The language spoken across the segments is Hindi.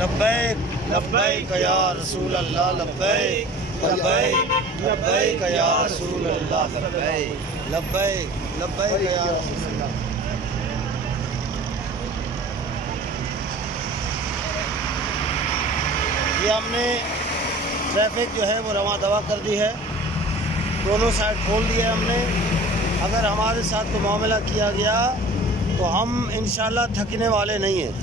लब्बैक लब्बैक या रसूल अल्लाह, लब्बैक लब्बैक लब्बैक या रसूल अल्लाह, लब्बैक लब्बैक लब्बैक या रसूल अल्लाह। ये हमने ट्रैफिक जो है वो रवा दवा कर दी है, दोनों साइड खोल दिए हमने। अगर हमारे साथ कोई मामला किया गया तो हम इंशाल्लाह थकने वाले नहीं हैं।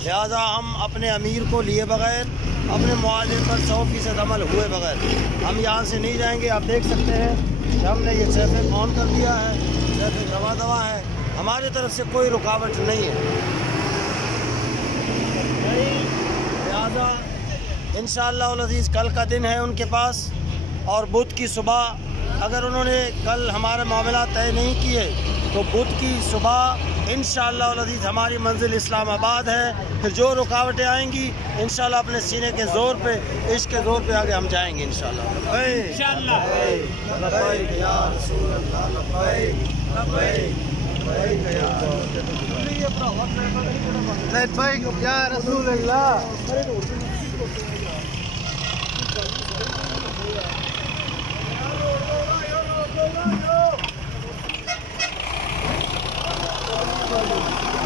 लिहाजा हम अपने अमीर को लिए बगैर, अपने मुआहदे पर 100% अमल हुए बगैर हम यहाँ से नहीं जाएंगे। आप देख सकते हैं कि हमने ये ट्रैफिक ऑन कर दिया है, ट्रैफिक रवा दवा है, हमारी तरफ से कोई रुकावट नहीं है। लिहाजा इंशाअल्लाह उल अज़ीज़ कल का दिन है उनके पास, और बुध की सुबह अगर उन्होंने कल हमारे मामला तय नहीं किए तो बुध की सुबह इंशाअल्लाह उल अज़ीज़ हमारी मंजिल इस्लामाबाद है। फिर जो रुकावटें आएंगी इंशाअल्लाह अपने सीने के ज़ोर पे, इश्क के ज़ोर पे आगे हम जाएंगे इंशाअल्लाह। Thank you.